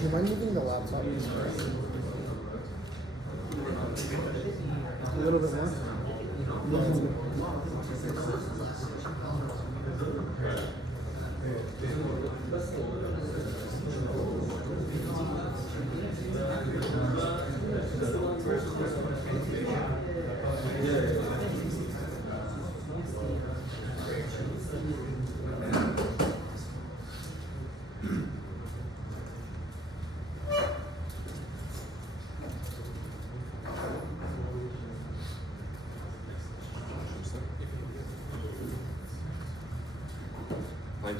Do you mind moving the laptop? A little bit more?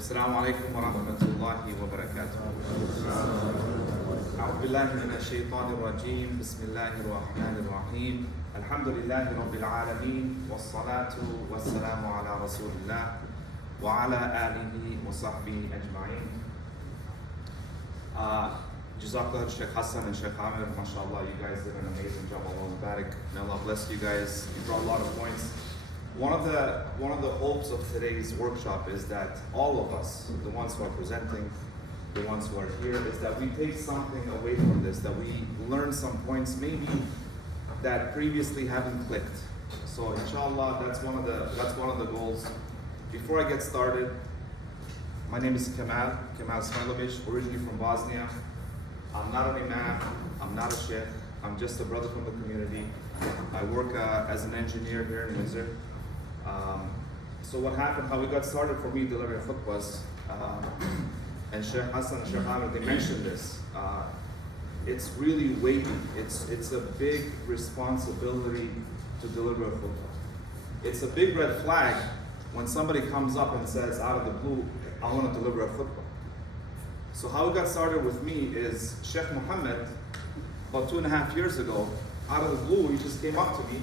السلام عليكم ورحمة الله وبركاته. أعوذ بالله من الشيطان الرجيم. بسم الله الرحمن الرحيم. الحمد لله رب العالمين والصلاة والسلام على رسول الله وعلى آله وصحبه أجمعين. Jazakallah Sheikh Hassan and Sheikh Amir, mashallah, you guys did an amazing job. Allah barak. May Allah bless you guys. You brought a lot of points. One of the hopes of today's workshop is that all of us, the ones who are presenting, the ones who are here, is that we take something away from this, that we learn some points maybe that previously haven't clicked. So inshallah, that's one of the goals. Before I get started, my name is Kemal Smajlovic, originally from Bosnia. I'm not an imam, I'm not a sheikh, I'm just a brother from the community. I work as an engineer here in Windsor. So what happened, how we got started for me delivering khutbahs, and Sheikh Hassan and Sheikh Ahmed, they mentioned this. It's really weighty. It's a big responsibility to deliver a khutbah. It's a big red flag when somebody comes up and says out of the blue, I want to deliver a khutbah. So how it got started with me is Sheikh Muhammad, about 2.5 years ago, out of the blue, he just came up to me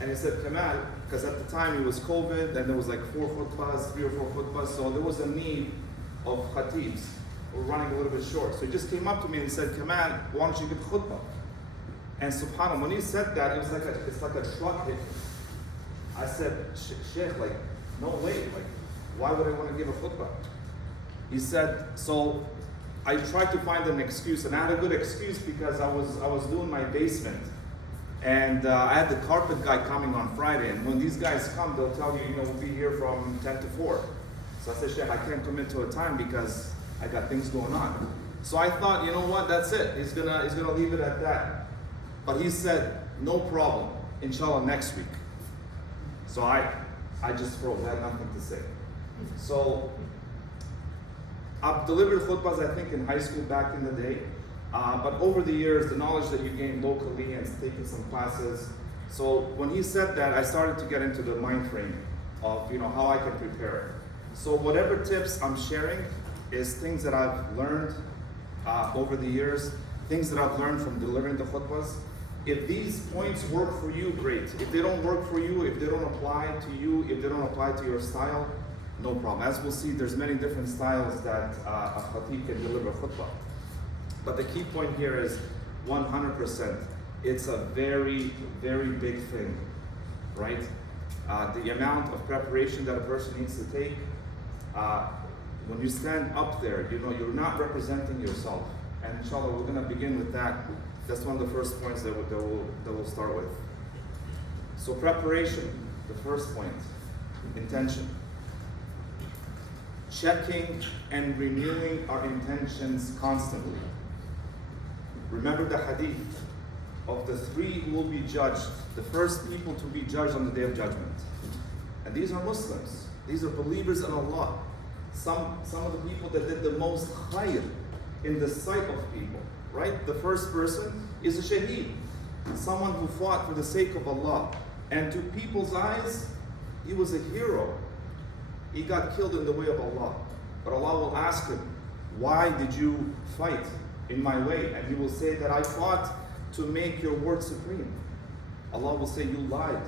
and he said, Kemal, because at the time it was COVID and there was like 3 or 4 khutbahs, so there was a need of Khatibs. We're running a little bit short. So he just came up to me and said, Kemal, why don't you give khutbah? And subhanAllah, when he said that, it's like a truck hit me. I said, Sheikh, like, no way, like, why would I want to give a khutbah? He said, so I tried to find an excuse, and I had a good excuse because I was doing my basement. And I had the carpet guy coming on Friday, and when these guys come, they'll tell you, we'll be here from 10 to 4. So I said, Sheikh, I can't commit to a time because I got things going on. So I thought, you know what, that's it. He's gonna leave it at that. But he said, no problem, inshallah next week. So I just froze, I had nothing to say. So I've delivered khutbahs, I think, in high school back in the day. But over the years, the knowledge that you gain locally and taking some classes. So when he said that, I started to get into the mind frame of how I can prepare. So whatever tips I'm sharing is things that I've learned over the years, things that I've learned from delivering the khutbahs. If these points work for you, great. If they don't work for you, if they don't apply to you, if they don't apply to your style, no problem. As we'll see, there's many different styles that a khatib can deliver khutbah. But the key point here is 100%. It's a very, very big thing, right? The amount of preparation that a person needs to take. When you stand up there, you're not representing yourself. And inshallah, we're going to begin with that. That's one of the first points that we'll start with. So preparation, the first point, intention. Checking and renewing our intentions constantly. Remember the hadith of the 3 who will be judged, the first people to be judged on the Day of Judgment. And these are Muslims. These are believers in Allah. Some of the people that did the most khair in the sight of people, right? The first person is a shaheed, someone who fought for the sake of Allah. And to people's eyes, he was a hero. He got killed in the way of Allah. But Allah will ask him, why did you fight in my way? And he will say that I fought to make your word supreme. Allah will say, you lied.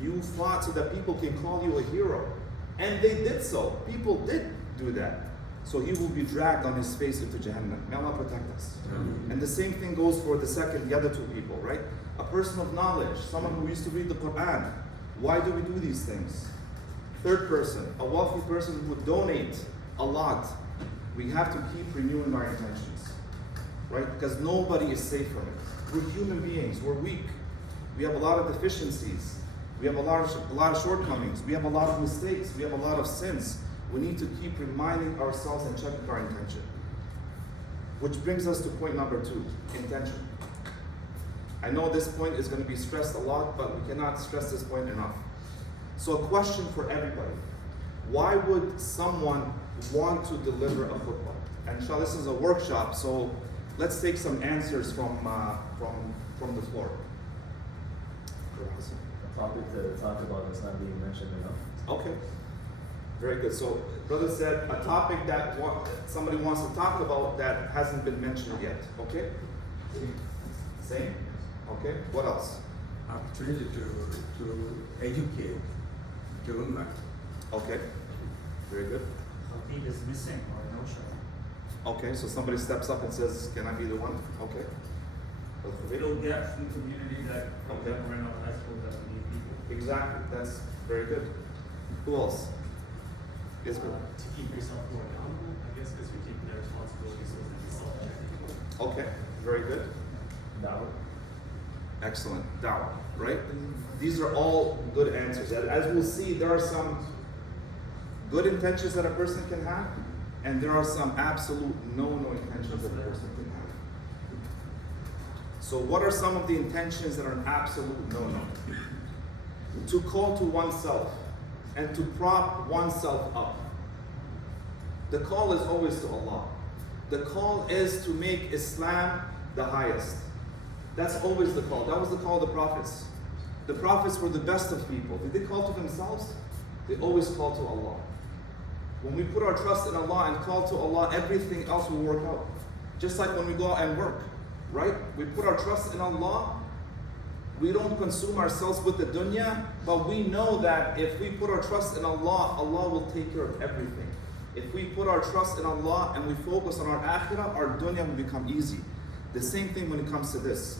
You fought so that people can call you a hero. And they did so. People did do that. So he will be dragged on his face into Jahannam. May Allah protect us. And the same thing goes for the other 2 people, right? A person of knowledge, someone who used to read the Quran. Why do we do these things? Third person, a wealthy person who would donate a lot. We have to keep renewing our intentions. right? Because nobody is safe from it. We're human beings, we're weak. We have a lot of deficiencies. We have a lot of shortcomings. We have a lot of mistakes. We have a lot of sins. We need to keep reminding ourselves and checking our intention. Which brings us to point number 2, intention. I know this point is going to be stressed a lot, but we cannot stress this point enough. So a question for everybody. Why would someone want to deliver a khutbah? And inshallah, this is a workshop, so let's take some answers from the floor. A topic to talk about that's not being mentioned enough. Okay. Very good. So, brother said a topic that somebody wants to talk about that hasn't been mentioned yet. Okay? Same? Okay. What else? Opportunity to educate the Ummah. Okay. Very good. Khatib is missing or no show. Okay, so somebody steps up and says, can I be the one? Okay. Fill gaps in the community that Okay. right now high school that we need people. Exactly. That's very good. Who else? Isabel. To keep yourself more accountable, I guess, because you're taking their responsibility so that you self-check. Okay. Very good. Dawah. Excellent. Dawah, right? These are all good answers. As we'll see, there are some good intentions that a person can have, and there are some absolute no-no intentions that a person can have. So what are some of the intentions that are an absolute no-no? To call to oneself and to prop oneself up. The call is always to Allah. The call is to make Islam the highest. That's always the call. That was the call of the prophets. The prophets were the best of people. Did they call to themselves? They always called to Allah. When we put our trust in Allah and call to Allah, everything else will work out. Just like when we go out and work, right? We put our trust in Allah. We don't consume ourselves with the dunya, but we know that if we put our trust in Allah, Allah will take care of everything. If we put our trust in Allah and we focus on our akhirah, our dunya will become easy. The same thing when it comes to this.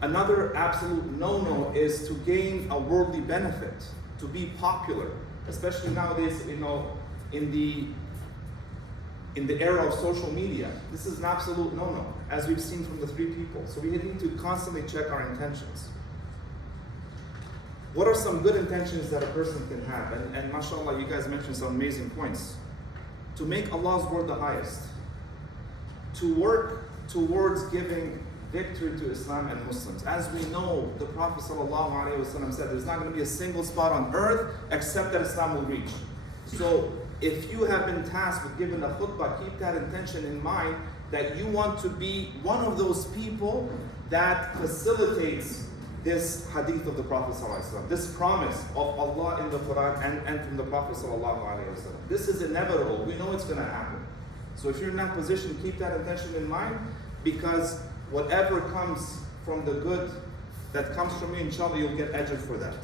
Another absolute no-no is to gain a worldly benefit, to be popular, especially nowadays, in the era of social media. This is an absolute no-no, as we've seen from the 3 people. So we need to constantly check our intentions. What are some good intentions that a person can have? And mashallah, you guys mentioned some amazing points. To make Allah's word the highest. To work towards giving victory to Islam and Muslims. As we know, the Prophet ﷺ said, there's not going to be a single spot on earth except that Islam will reach. So if you have been tasked with giving a khutbah, keep that intention in mind, that you want to be one of those people that facilitates this hadith of the Prophet ﷺ, this promise of Allah in the Quran and from the Prophet ﷺ. This is inevitable. We know it's going to happen. So if you're in that position, keep that intention in mind, because whatever comes from the good that comes from you, inshallah, you'll get ajr for that.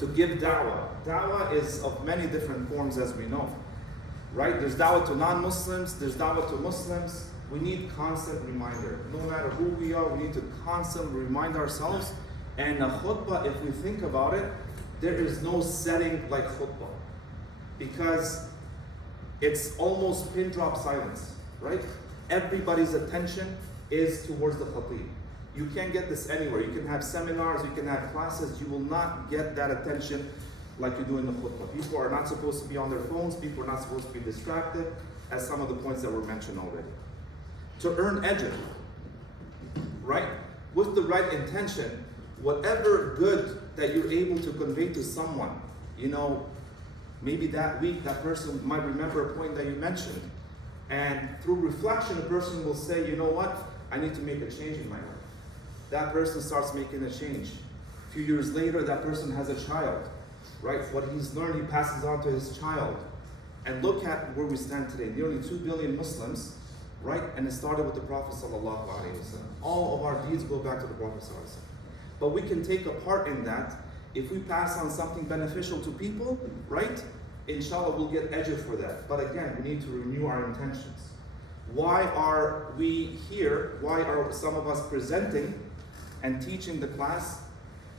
To give da'wah. Da'wah is of many different forms, as we know. Right? There's da'wah to non-Muslims, there's da'wah to Muslims. We need constant reminder. No matter who we are, we need to constantly remind ourselves. And a khutbah, if we think about it, there is no setting like khutbah. Because it's almost pin drop silence, right? Everybody's attention is towards the Khatib. You can't get this anywhere. You can have seminars, you can have classes, you will not get that attention like you do in the khutbah. People are not supposed to be on their phones, people are not supposed to be distracted, as some of the points that were mentioned already. To earn ajr, right? With the right intention, whatever good that you're able to convey to someone, maybe that week that person might remember a point that you mentioned. And through reflection, a person will say, you know what? I need to make a change in my life. That person starts making a change. A few years later, that person has a child, right? What he's learned, he passes on to his child. And look at where we stand today. Nearly 2 billion Muslims, right? And it started with the Prophet ﷺ. All of our deeds go back to the Prophet ﷺ. But we can take a part in that if we pass on something beneficial to people, right? Inshallah, we'll get ajr for that. But again, we need to renew our intentions. Why are we here? Why are some of us presenting and teaching the class?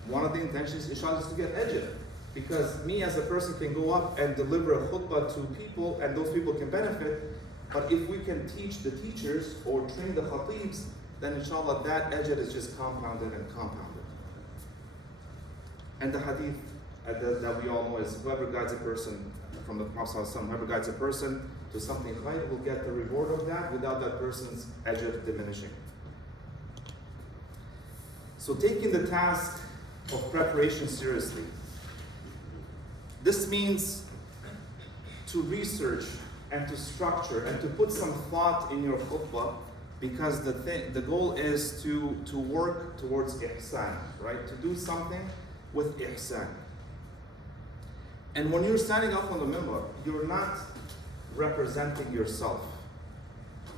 One of the intentions, inshallah, is to get ajr. Because me as a person can go up and deliver a khutbah to people, and those people can benefit. But if we can teach the teachers or train the khatibs, then inshallah that ajr is just compounded and compounded. And the hadith that we all know is whoever guides a person from the Prophet ﷺ, whoever guides a person to something khayr will get the reward of that without that person's ajr diminishing. So taking the task of preparation seriously. This means to research and to structure and to put some thought in your khutbah, because the goal is to work towards ihsan, right? To do something with ihsan. And when you're standing up on the minbar, you're not representing yourself.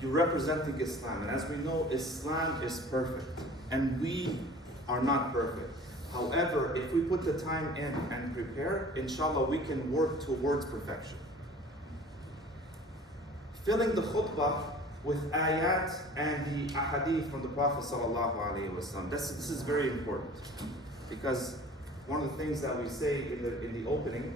You're representing Islam. And as we know, Islam is perfect. And we are not perfect. However, if we put the time in and prepare, inshallah, we can work towards perfection. Filling the khutbah with ayat and the ahadith from the Prophet sallallahu alaihi wasallam. This is very important, because one of the things that we say in the opening,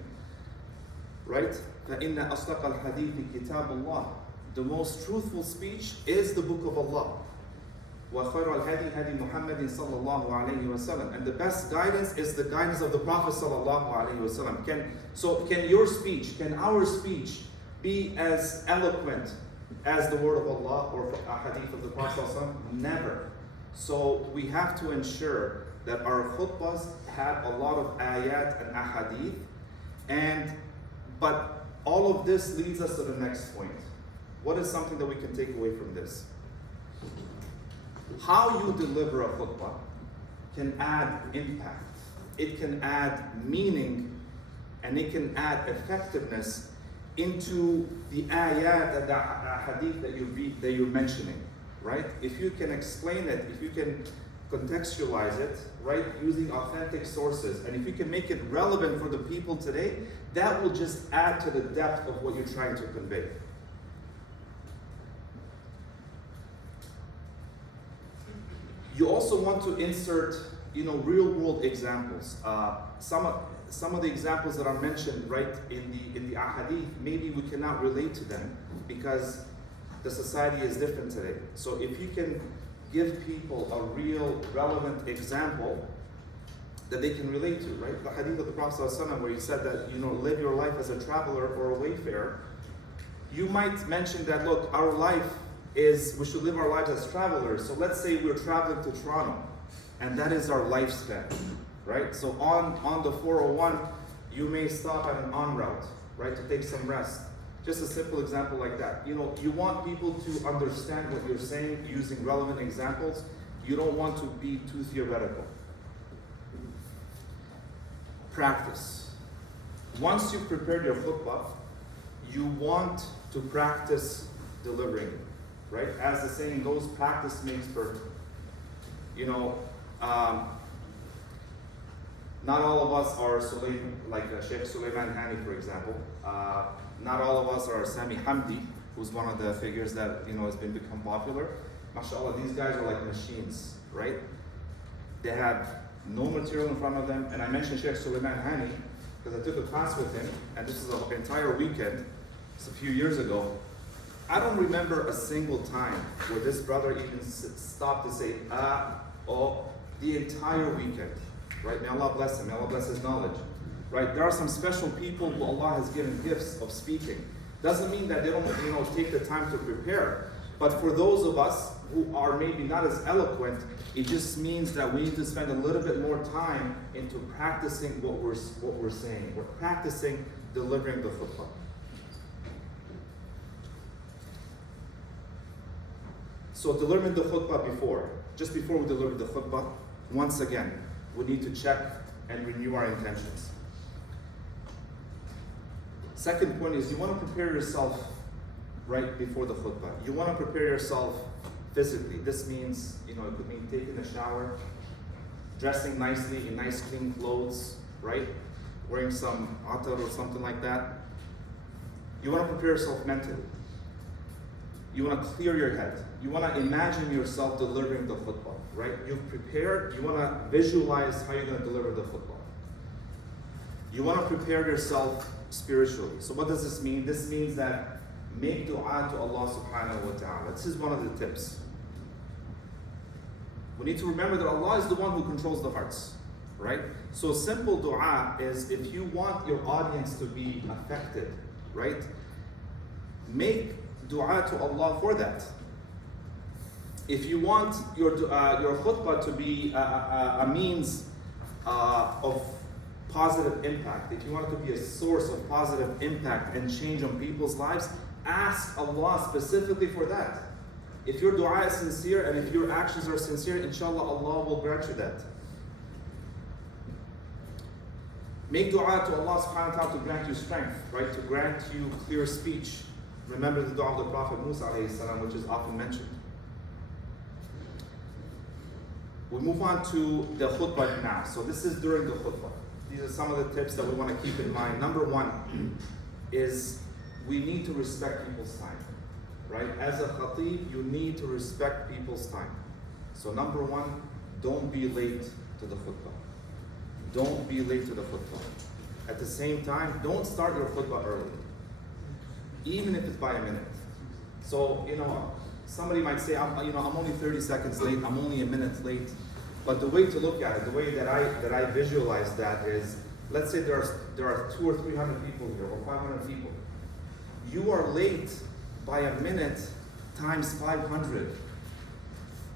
right? فَإِنَّ أَصْدَقَ الْحَدِيثِ كِتَابُ اللَّهِ. The most truthful speech is the book of Allah. وَخَيْرَ الْهَدِي هَدِي مُحَمَّدٍ صَلَّى اللَّهُ عَلَيْهِ وَسَلَّمَ. And the best guidance is the guidance of the Prophet sallallahu alaihi wasallam. Can your speech, can our speech be as eloquent as the word of Allah or a hadith of the Prophet ﷺ? Never. So we have to ensure that our khutbahs have a lot of ayat and ahadith, but all of this leads us to the next point. What is something that we can take away from this? How you deliver a khutbah can add impact, it can add meaning, and it can add effectiveness into the ayat and the hadith that you're mentioning, right? If you can explain it, if you can contextualize it, right, using authentic sources, and if you can make it relevant for the people today, that will just add to the depth of what you're trying to convey. You also want to insert, real world examples. Some of the examples that are mentioned right in the ahadith, maybe we cannot relate to them because the society is different today. So if you can give people a real relevant example that they can relate to, right? The hadith of the Prophet ﷺ where he said that, live your life as a traveler or a wayfarer. You might mention that, look, our life is, we should live our lives as travelers. So let's say we're traveling to Toronto and that is our lifespan. Right? So on the 401, you may stop at an en route, right, to take some rest. Just a simple example like that. You want people to understand what you're saying using relevant examples. You don't want to be too theoretical. Practice. Once you've prepared your khutbah, you want to practice delivering, right? As the saying goes, practice makes perfect. Not all of us are like Sheikh Sulaiman Hani, for example. Not all of us are Sami Hamdi, who's one of the figures that has become popular. MashaAllah, these guys are like machines, right? They have no material in front of them. And I mentioned Sheikh Sulaiman Hani because I took a class with him, and this is an entire weekend. It's a few years ago. I don't remember a single time where this brother even stopped to say the entire weekend. Right? May Allah bless him. May Allah bless his knowledge. Right? There are some special people who Allah has given gifts of speaking. Doesn't mean that they don't, take the time to prepare. But for those of us who are maybe not as eloquent, it just means that we need to spend a little bit more time into practicing what we're saying. We're practicing delivering the khutbah. So delivering the khutbah just before we deliver the khutbah, once again, we need to check and renew our intentions. Second point is you want to prepare yourself right before the khutbah. You want to prepare yourself physically. This means, it could mean taking a shower, dressing nicely in nice clean clothes, right? Wearing some atar or something like that. You want to prepare yourself mentally. You want to clear your head. You want to imagine yourself delivering the khutbah, right? You've prepared, you want to visualize how you're going to deliver the khutbah. You want to prepare yourself spiritually. So what does this mean? This means that Make dua to Allah subhanahu wa ta'ala. This is one of the tips. We need to remember that Allah is the one who controls the hearts, right? So simple dua is, if you want your audience to be affected, right? Make dua to Allah for that. If you want your khutbah to be a means of positive impact, if you want it to be a source of positive impact and change on people's lives, ask Allah specifically for that. If your dua is sincere and if your actions are sincere, inshallah, Allah will grant you that. Make dua to Allah subhanahu wa ta'ala to grant you strength, right? To grant you clear speech. Remember the dua of the Prophet Musa alayhi salam, which is often mentioned. We move on to the khutbah now. So this is during the khutbah. These are some of the tips that we want to keep in mind. Number one is we need to respect people's time, right? As a khatib, you need to respect people's time. So number one, don't be late to the khutbah. Don't be late to the khutbah. At the same time, don't start your khutbah early, even if it's by a minute. So, somebody might say, I'm only 30 seconds late, I'm only a minute late. But the way to look at it, the way that I visualize that is, let's say there are 200 or 300 people here, or 500 people. You are late by a minute times 500,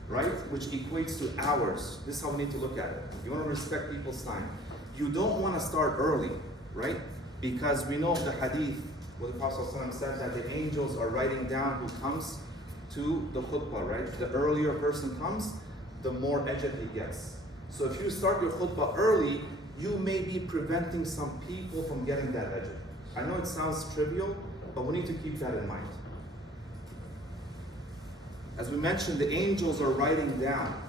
right? Which equates to hours. This is how we need to look at it. You want to respect people's time. You don't want to start early, right? Because we know the hadith where the Prophet ﷺ said that the angels are writing down who comes to the khutbah, right? The earlier a person comes, the more ajr he gets. So if you start your khutbah early, you may be preventing some people from getting that ajr. I know it sounds trivial, but we need to keep that in mind. As we mentioned, the angels are writing down,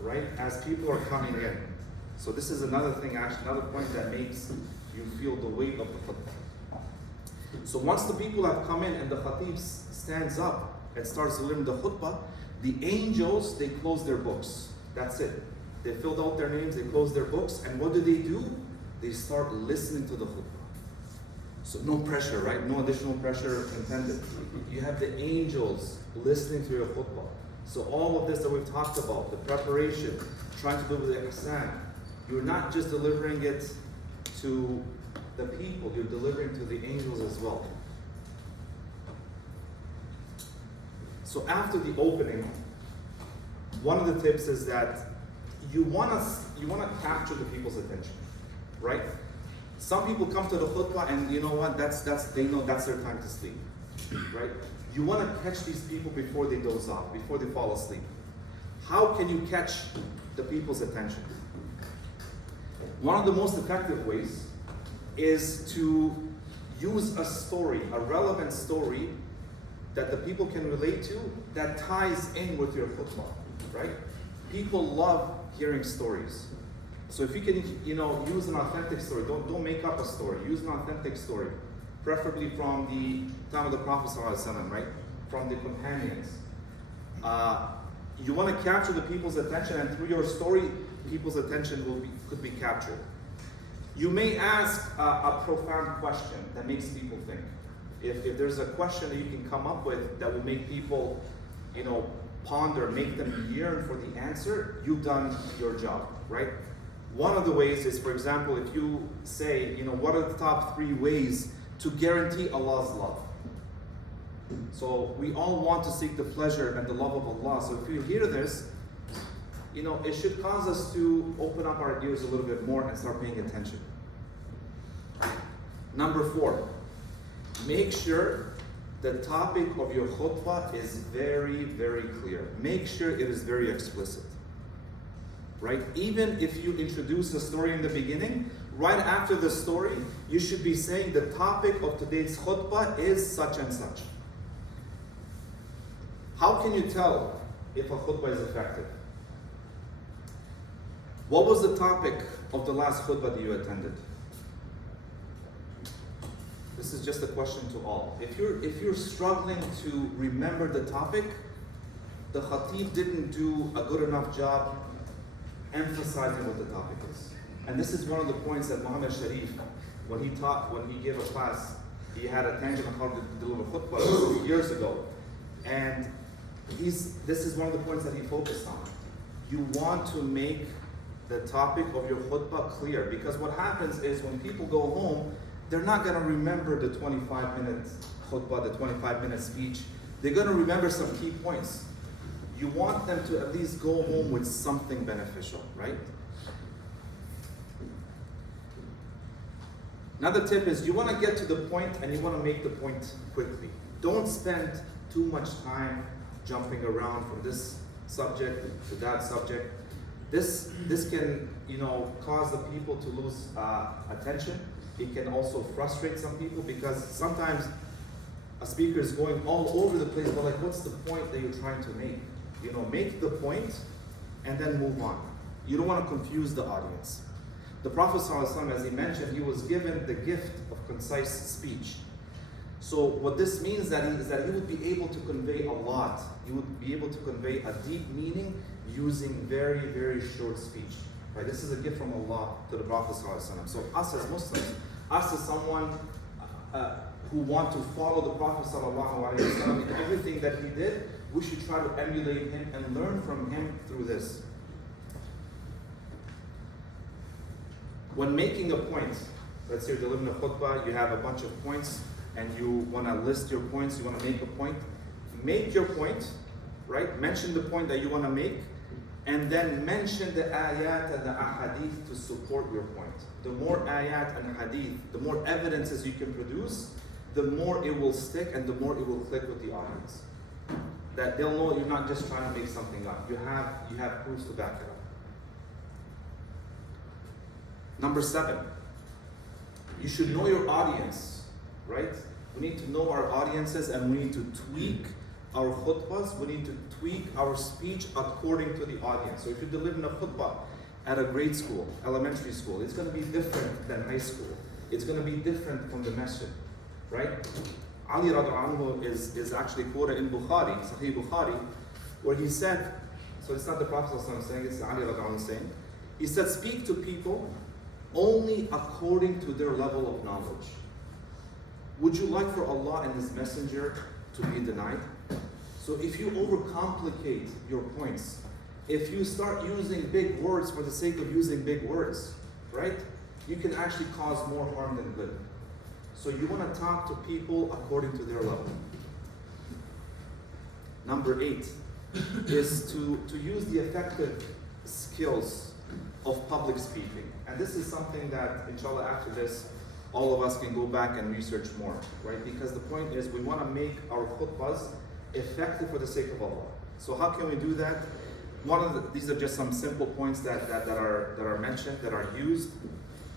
right, as people are coming in. So this is another thing, actually, another point that makes you feel the weight of the khutbah. So once the people have come in and the khatib stands up and starts delivering the khutbah, the angels, they close their books. That's it. They filled out their names, they close their books, and what do? They start listening to the khutbah. So no pressure, right? No additional pressure intended. You have the angels listening to your khutbah. So all of this that we've talked about, the preparation, trying to do with the ihsan, you're not just delivering it to the people, you're delivering to the angels as well. So after the opening, one of the tips is that you want to capture the people's attention, right? Some people come to the khutbah and you know what? They know that's their time to sleep, right? You want to catch these people before they doze off, before they fall asleep. How can you catch the people's attention? One of the most effective ways is to use a story, a relevant story that the people can relate to, that ties in with your khutbah, right? People love hearing stories. So if you can, use an authentic story, don't make up a story, use an authentic story, preferably from the time of the Prophet ﷺ, right? From the companions. You want to capture the people's attention, and through your story, people's attention could be captured. You may ask a profound question that makes people think. If there's a question that you can come up with that will make people, ponder, make them yearn for the answer, you've done your job, right? One of the ways is, for example, if you say, what are the top 3 ways to guarantee Allah's love? So we all want to seek the pleasure and the love of Allah. So if you hear this, it should cause us to open up our ears a little bit more and start paying attention. Number 4, make sure the topic of your khutbah is very, very clear. Make sure it is very explicit. Right? Even if you introduce a story in the beginning, right after the story, you should be saying the topic of today's khutbah is such and such. How can you tell if a khutbah is effective? What was the topic of the last khutbah that you attended? This is just a question to all. If you're struggling to remember the topic, the khatib didn't do a good enough job emphasizing what the topic is. And this is one of the points that Muhammad Sharif, when he gave a class He had a tangent on how to deliver khutbah years ago. And this is one of the points that he focused on. You want to make the topic of your khutbah clear, because what happens is when people go home, they're not going to remember the 25-minute khutbah, the 25-minute speech. They're going to remember some key points. You want them to at least go home with something beneficial, right? Another tip is you want to get to the point and you want to make the point quickly. Don't spend too much time jumping around from this subject to that subject. This can, cause the people to lose attention. It can also frustrate some people, because sometimes a speaker is going all over the place, but like, what's the point that you're trying to make? Make the point and then move on. You don't want to confuse the audience. The Prophet ﷺ, as he mentioned, he was given the gift of concise speech. So what this means is that he would be able to convey a lot. He would be able to convey a deep meaning using very, very short speech. Right? This is a gift from Allah to the Prophet ﷺ. So us as Muslims, us as someone who want to follow the Prophet ﷺ in everything that he did, we should try to emulate him and learn from him through this. When making a point, let's say you're delivering a khutbah, you have a bunch of points and you want to list your points, you want to make a point. Make your point, right? Mention the point that you want to make, and then mention the ayat and the ahadith to support your point. The more ayat and hadith, the more evidences you can produce, the more it will stick and the more it will click with the audience. That they'll know you're not just trying to make something up. You have proofs to back it up. Number 7, you should know your audience, right? We need to know our audiences, and we need to tweak our khutbahs. We need to tweak our speech according to the audience. So if you're delivering a khutbah at a grade school, elementary school, it's going to be different than high school. It's going to be different from the masjid, right? Ali radiallahu anhu is actually quoted in Bukhari, Sahih Bukhari, where he said, so it's not the Prophet saying, it's Ali radiallahu anhu saying, he said, speak to people only according to their level of knowledge. Would you like for Allah and His Messenger to be denied? So if you overcomplicate your points, if you start using big words for the sake of using big words, right? You can actually cause more harm than good. So you want to talk to people according to their level. Number 8 is to use the effective skills of public speaking. And this is something that, inshallah, after this, all of us can go back and research more, right? Because the point is, we want to make our khutbahs effective for the sake of Allah. So how can we do that? These are just some simple points that are mentioned, that are used,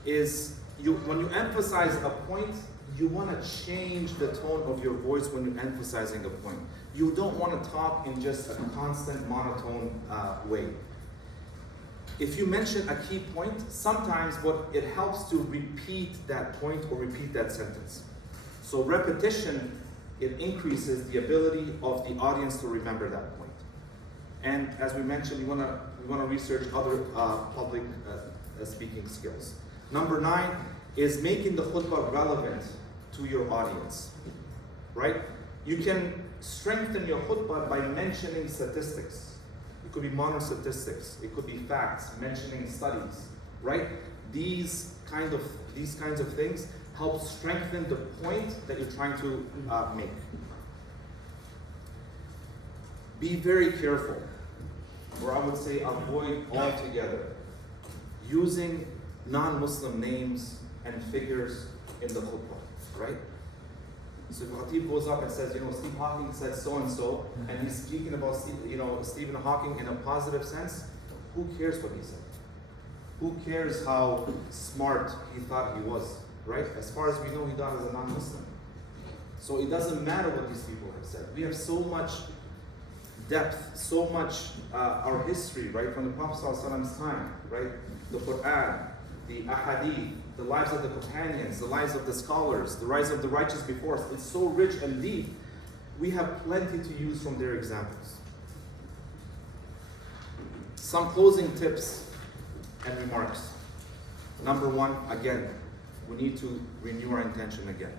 is when you emphasize a point, you want to change the tone of your voice when you're emphasizing a point. You don't want to talk in just a constant monotone way. If you mention a key point, sometimes it helps to repeat that point or repeat that sentence. So repetition, it increases the ability of the audience to remember that point. And as we mentioned, we want to research other public speaking skills. Number 9 is making the khutbah relevant to your audience, right? You can strengthen your khutbah by mentioning statistics. It could be modern statistics. It could be facts, mentioning studies, right? These kinds of things help strengthen the point that you're trying to make. Be very careful, or I would say avoid altogether using non-Muslim names and figures in the khutbah, right? So if Khatib goes up and says, Steve Hawking said so-and-so, and he's speaking about Stephen Hawking in a positive sense, who cares what he said? Who cares how smart he thought he was, right? As far as we know, he died as a non-Muslim. So it doesn't matter what these people have said. We have so much depth, so much our history, right, from the Prophet ﷺ's time, right? The Quran, the ahadith, the lives of the companions, the lives of the scholars, the rise of the righteous before us. It's so rich and deep. We have plenty to use from their examples. Some closing tips and remarks. Number 1, again, we need to renew our intention again.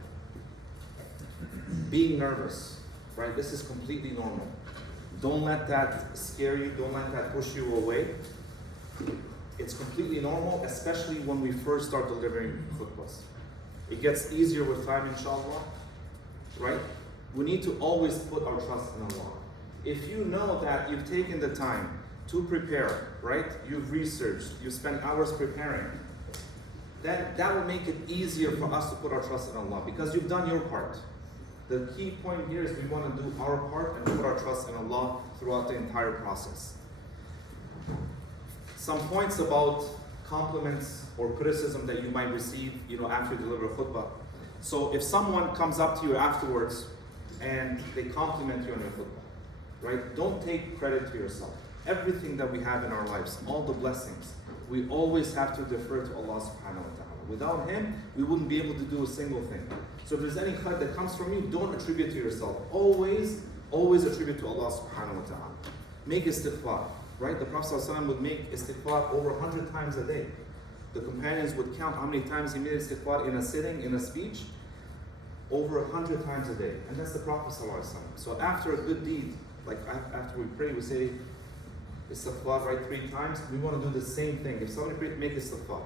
being nervous, right? This is completely normal. Don't let that scare you, don't let that push you away. It's completely normal, especially when we first start delivering khutbahs. It gets easier with time, inshallah, right? We need to always put our trust in Allah. If you know that you've taken the time to prepare, right? You've researched, you've spent hours preparing, then that will make it easier for us to put our trust in Allah because you've done your part. The key point here is we want to do our part and put our trust in Allah throughout the entire process. Some points about compliments or criticism that you might receive, after you deliver a khutbah. So if someone comes up to you afterwards and they compliment you on your khutbah, right? Don't take credit to yourself. Everything that we have in our lives, all the blessings, we always have to defer to Allah subhanahu wa ta'ala. Without Him, we wouldn't be able to do a single thing. So if there's any khair that comes from you, don't attribute to yourself. Always attribute to Allah subhanahu wa ta'ala. Make istighfar, right? The Prophet ﷺ would make istighfar over 100 times a day. The companions would count how many times he made istighfar in a sitting, in a speech. Over 100 times a day. And that's the Prophet ﷺ. So after a good deed, like after we pray, we say istighfar, right, 3 times. We want to do the same thing. If somebody prays, make istighfar.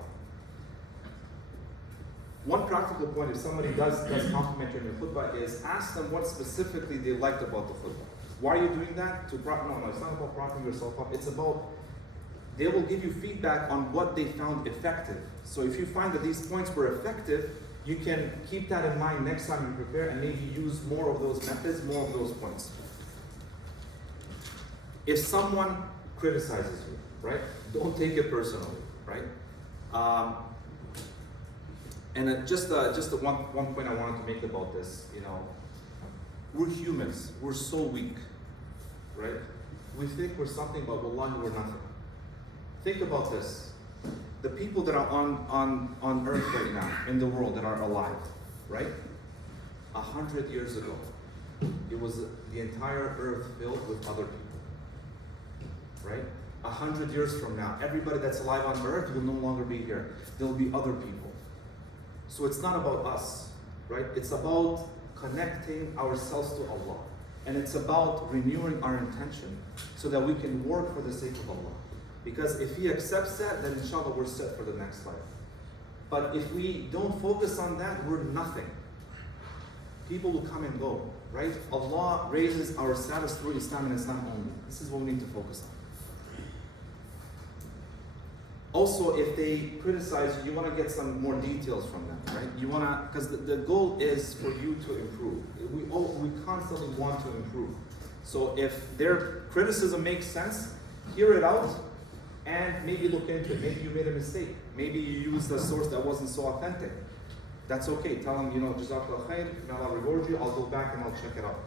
One practical point, if somebody does compliment you in your khutbah, is ask them what specifically they liked about the khutbah. Why are you doing that? No, it's not about propping yourself up. It's about, they will give you feedback on what they found effective. So if you find that these points were effective, you can keep that in mind next time you prepare and maybe use more of those methods, more of those points. If someone criticizes you, right? Don't take it personally, right? And just the one point I wanted to make about this, we're humans, we're so weak, right? We think we're something, but wallahi we're nothing. Think about this. The people that are on earth right now, in the world, that are alive, right? 100 years ago, it was the entire earth filled with other people, right? 100 years from now, everybody that's alive on earth will no longer be here. There will be other people. So it's not about us, right? It's about connecting ourselves to Allah. And it's about renewing our intention so that we can work for the sake of Allah. Because if He accepts that, then inshallah we're set for the next life. But if we don't focus on that, we're nothing. People will come and go, right? Allah raises our status through Islam and Islam only. This is what we need to focus on. Also, if they criticize you, you want to get some more details from them, right? You want to, because the goal is for you to improve. We constantly want to improve. So if their criticism makes sense, hear it out and maybe look into it. Maybe you made a mistake. Maybe you used a source that wasn't so authentic. That's okay. Tell them, Jazakallah khair, may Allah reward you. I'll go back and I'll check it out.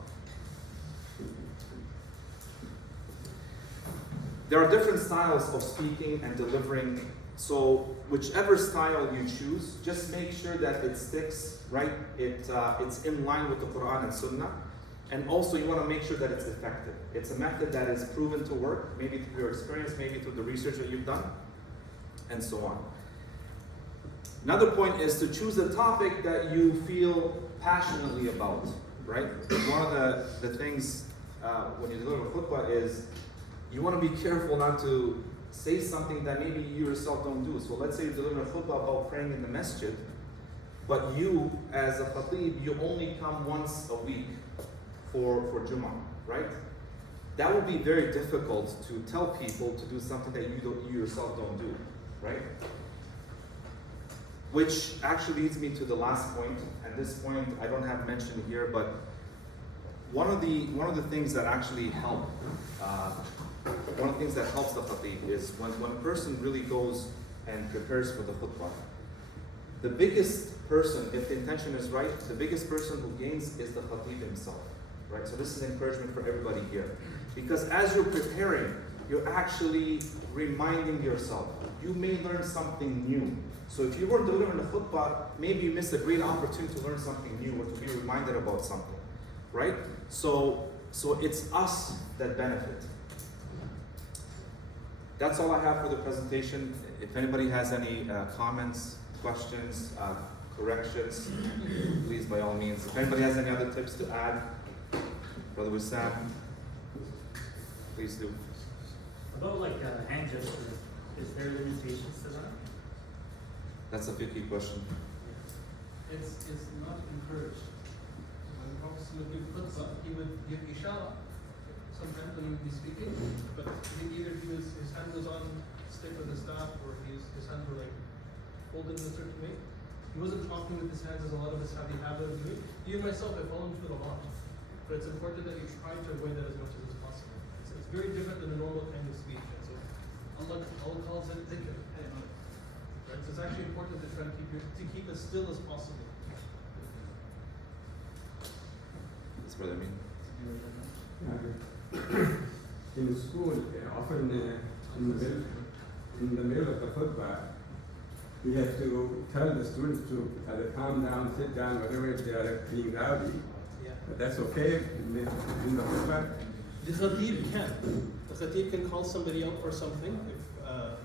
There are different styles of speaking and delivering. So whichever style you choose, just make sure that it sticks, right? It's in line with the Quran and Sunnah. And also you want to make sure that it's effective. It's a method that is proven to work, maybe through your experience, maybe through the research that you've done, and so on. Another point is to choose a topic that you feel passionately about, right? One of the things when you deliver khutbah is you want to be careful not to say something that maybe you yourself don't do. So let's say you deliver a khutbah about praying in the masjid, but you, as a Khatib, you only come once a week for Jummah, right? That would be very difficult to tell people to do something that you yourself don't do, right? Which actually leads me to the last point, and this point I don't have mentioned here, but one of the things that actually help, one of the things that helps the Khatib is when a person really goes and prepares for the khutbah, the biggest person, if the intention is right, the biggest person who gains is the Khatib himself, right? So this is encouragement for everybody here. Because as you're preparing, you're actually reminding yourself. You may learn something new. So if you weren't delivering a khutbah, maybe you missed a great opportunity to learn something new or to be reminded about something, right? So it's us that benefit. That's all I have for the presentation. If anybody has any comments, questions, corrections, please by all means. If anybody has any other tips to add, Brother Wissam, please do. About like hand gestures, is there limitations to that? That's a tricky question. It's not encouraged. When the Prophet would give khutbah, he would give ishara sometimes when he would be speaking, but either his hand was on stick with the staff or his hands were like folded in a certain way. He wasn't talking with his hands as a lot of us have the habit of doing. Even myself, I fall into it a lot. But it's important that you try to avoid that as much as is possible. It's very different than a normal kind of speech. And so Allah calls it dhikr. Right? So it's actually important to try to keep as still as possible. That's what I mean. In school, often in the middle of the khutbah, you have to tell the students to either calm down, sit down, whatever, if they are being rowdy. Yeah. That's okay in the khutbah. The Khatib can. The Khatib can call somebody out for something,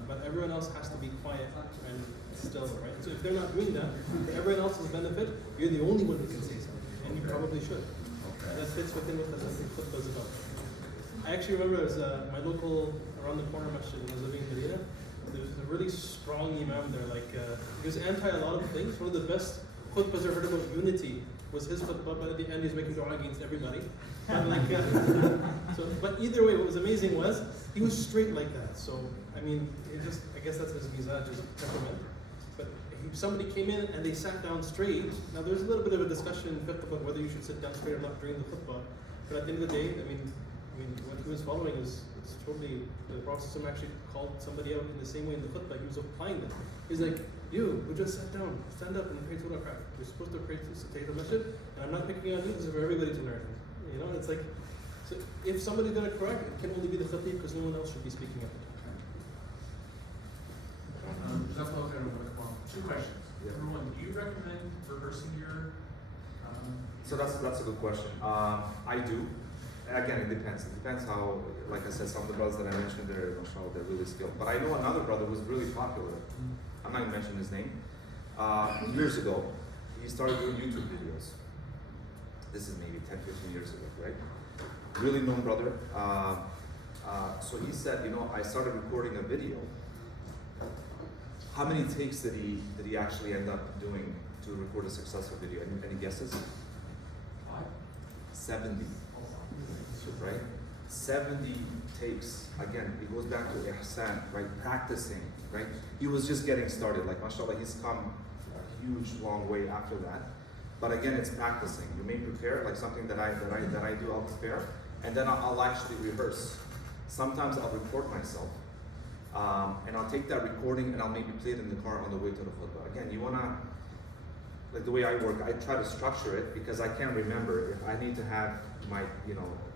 but everyone else has to be quiet and still, right? So if they're not doing that, for everyone else's benefit, you're the only one who can say something, and you probably should. And that fits within what the khutbah is about. I actually remember it was my local, around the corner masjid when I was living in Medina. There was a really strong imam there, he was anti a lot of things. One of the best khutbahs I heard about unity was his khutbah, but at the end he's making dua against everybody. But but either way, what was amazing was he was straight like that. So I mean, I guess that's his mizaj, his temperament. But somebody came in and they sat down straight. Now there's a little bit of a discussion in fiqh about whether you should sit down straight or not during the khutbah. But at the end of the day, I mean what he was following is totally, the Prophet actually called somebody out in the same way in the khutbah. He was applying that. He's like, you who just sat down, stand up and pray Surah Al-Kahf. You're supposed to pray to Tahiyyat al-Masjid, and I'm not picking on you, this is for everybody to learn. You know, it's like, so if somebody's going to correct, it can only be the Khatib because no one else should be speaking up. Two questions. Number one, do you recommend rehearsing your? So that's a good question. I do. Again, it depends. It depends how, like I said, some of the brothers that I mentioned, they're really skilled. But I know another brother who's really popular. I'm not going to mention his name. Years ago, he started doing YouTube videos. This is maybe 10, 15 years ago, right? Really known brother. So he said, I started recording a video. How many takes did he actually end up doing to record a successful video? Any guesses? 70. Right? 70 takes. Again, it goes back to ihsan, right? Practicing, right? He was just getting started. Like, mashallah, he's come a huge, long way after that. But again, it's practicing. You may prepare, like something that I do, I'll prepare, and then I'll actually rehearse. Sometimes I'll record myself, and I'll take that recording and I'll maybe play it in the car on the way to the khutbah. Again, you wanna, like the way I work, I try to structure it because I can't remember. If I need to have my,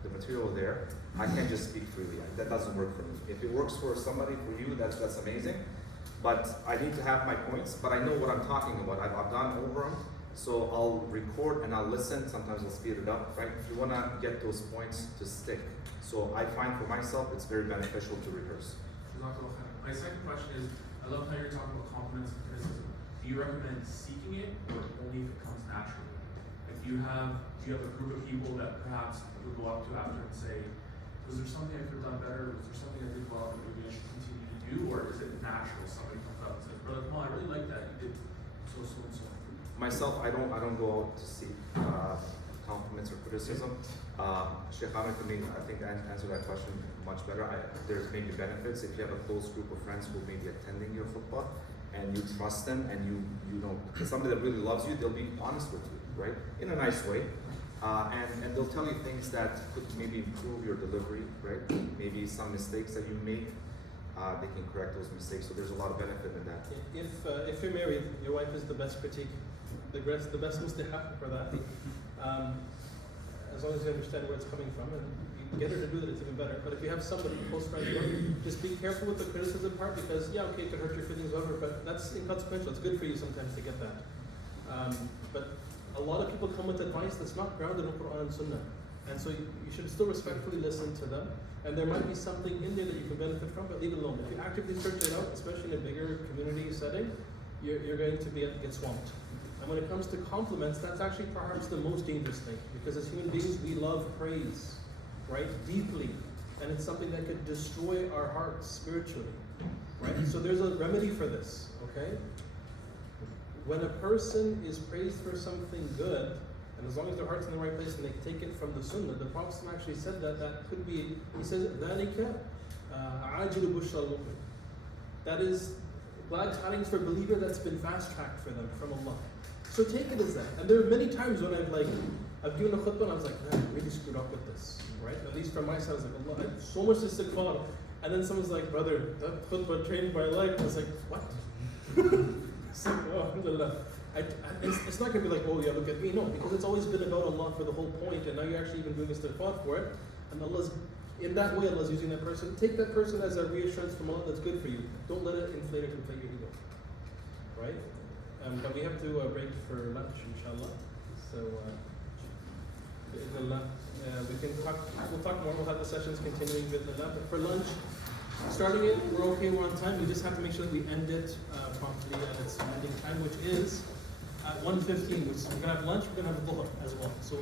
the material there, I can't just speak freely. That doesn't work for me. If it works for somebody, for you, that's amazing. But I need to have my points, but I know what I'm talking about. I've gone over them, so I'll record and I'll listen. Sometimes I'll speed it up, right? You want to get those points to stick. So I find for myself, it's very beneficial to rehearse. My second question is, I love how you're talking about compliments and criticism. Do you recommend seeking it or only if it comes naturally? Like, do you have a group of people that perhaps would go up to after and say, was there something I could have done better? Was there something I did well that maybe I should continue to do? Or is it natural? Somebody comes up and says, Brother Kemal, I really like that. You did so and so. Myself, I don't go out to seek compliments or criticism. Sheikh Ahmed, I think answered that question much better. There's maybe benefits if you have a close group of friends who may be attending your khutbah and you trust them and you know somebody that really loves you, they'll be honest with you, right? In a nice way. And they'll tell you things that could maybe improve your delivery, right? Maybe some mistakes that you make, they can correct those mistakes. So there's a lot of benefit in that. If you're married, your wife is the best critique, the best mustahab for that. As long as you understand where it's coming from and you get her to do that, it's even better. But if you have somebody close friends, just be careful with the criticism part because okay, it can hurt your feelings over, but that's inconsequential. It's good for you sometimes to get that. But a lot of people come with advice that's not grounded in Quran and Sunnah. And so you should still respectfully listen to them. And there might be something in there that you can benefit from, but leave it alone. If you actively search it out, especially in a bigger community setting, you're going to get swamped. And when it comes to compliments, that's actually perhaps the most dangerous thing, because as human beings, we love praise, right? Deeply. And it's something that could destroy our hearts spiritually, right? So there's a remedy for this, okay? When a person is praised for something good, and as long as their heart's in the right place and they take it from the Sunnah, the Prophet actually said that could be, he says, ذَلِكَ عَاجِلُ بُشْرَ الْمُؤْمِنِ. That is glad tidings for a believer that's been fast-tracked for them from Allah. So take it as that. And there are many times when I've given a khutbah and I was like, man, I really screwed up with this, right? At least from my side, I was like, Allah, I have so much istighfar. And then someone's like, brother, that khutbah changed my life. I was like, what? It's like, oh, alhamdulillah. It's not going to be like, oh yeah, look at me. No, because it's always been about Allah for the whole point, and now you're actually even doing istighfar for it. And Allah's, in that way, Allah's using that person. Take that person as a reassurance from Allah that's good for you. Don't let it inflate or conflate your ego. Right? But we have to break for lunch, inshallah. So, we'll talk more. We'll have the sessions continuing with Allah. But for lunch, starting it, we're okay, we're on time. We just have to make sure that we end it promptly at its ending time, which is at 1:15. We're going to have lunch, we're going to have dhuhr as well. So